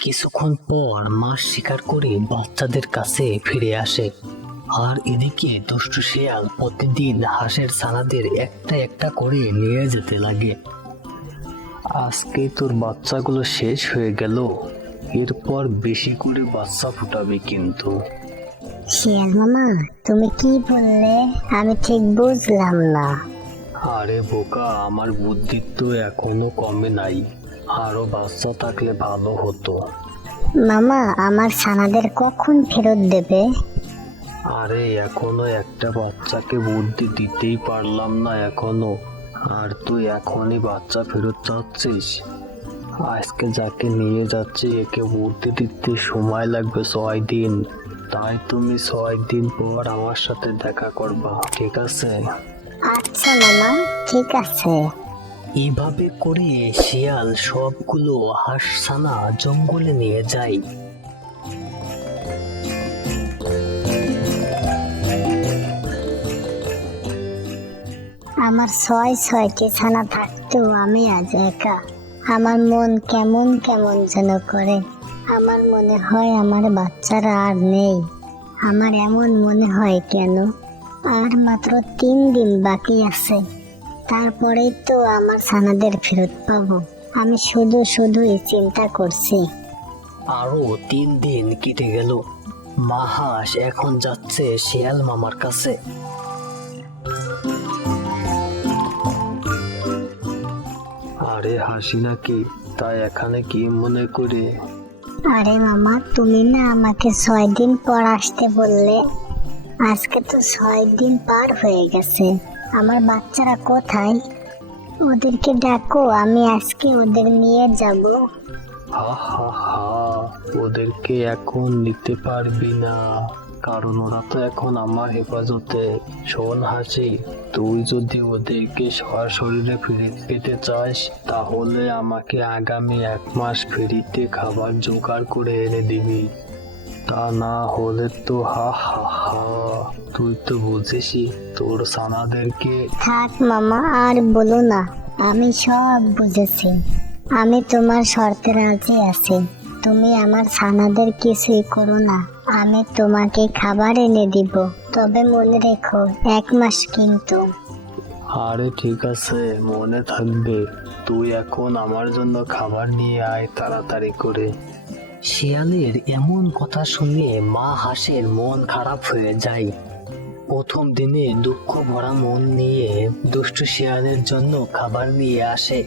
কিছুক্ষণ পর মাছ শিকার করে বাচ্চাদের কাছে ফিরে আসে। আর এদিকে দুষ্টু শিয়াল প্রতিদিন হাঁসের ছানাদের একটা একটা করে নিয়ে যেতে লাগে। আজকে তোর বাচ্চাগুলো শেষ হয়ে গেল। এরপর বেশি করে বাচ্চা ফুটাবে কিন্তু। শিয়াল মামা তুমি কি বললে? আমি ঠিক বুঝলাম না। আরে বোকা আমার বুদ্ধি তো এখনও কমে নাই। আরও বাচ্চা থাকলে ভালো হতো। মামা আমার ছানাদের কখন ফেরত দেবে? আরে এখনও একটা বাচ্চাকে বুদ্ধি দিতেই পারলাম না এখনও। আর তুই এখনই বাচ্চা ফেরত চাচ্ছিস? আজকে যাকে নিয়ে যাচ্ছি একে বুদ্ধি দিতে সময় লাগবে ছয় দিন। তাই তুমি ছয় দিন পর আমার সাথে দেখা করবা ঠিক আছে? আচ্ছা মামা ঠিক আছে। এইভাবে করে শিয়াল সবগুলো হাঁস ছানা জঙ্গলে নিয়ে যায়। আমার ছয় ছয়টি ছানা থাকতেও আমি আজ একা। আমার মন কেমন কেমন যেন করে। আমার মনে হয় আমার বাচ্চারা আর নেই। আমার এমন মনে হয় কেন? আর মাত্র তিন দিন বাকি আছে। তারপরেই তো আমার ছানাদের ফেরত পাবো। আমি শুধু শুধুই চিন্তা করছি। আরও তিন দিন কেটে গেল। মা হাঁস এখন যাচ্ছে শিয়াল মামার কাছে। আরে হাসি নাকি? তাই এখানে কি মনে করে? আরে মামা তুমি না আমাকে ছয় দিন পর আসতে বললে। আজকে তো ছয় দিন পার হয়ে গেছে। আমার বাচ্চারা কোথায়? ওদেরকে ডাকো, আমি আজকে ওদের নিয়ে যাব। হা হা হা, ওদেরকে এখন নিতে পারবি না, কারণ ওরা তো এখন আমার হেফাজতে। শোন হাসি, তুই যদি ওদেরকে সরাসরি ফিরে পেতে চাস, তাহলে আমাকে আগামী এক মাস ফ্রিতে খাবার জোগাড় করে এনে দিবি। তা না হলে তো হা হা হা তুই তো বুঝেছি তোর সানাদেরকে। থাক মামা আর বলো না আমি সব বুঝেছি। আমি তোমার শর্তে রাজি আছি। তুমি আমার ছানাদের কিছুই করো না। আমি তোমাকে খাবার এনে দিব। তবে মনে রেখো এক মাস কিন্তু। আরে ঠিক আছে মনে থাকবে। তুই এখন আমার জন্য খাবার নিয়ে আয় তাড়াতাড়ি করে। শিয়ালের এমন কথা শুনে মা হাঁসের মন খারাপ হয়ে যায়। প্রথম দিনে দুঃখ ভরা মন নিয়ে দুষ্টু শিয়ালের জন্য খাবার নিয়ে আসে।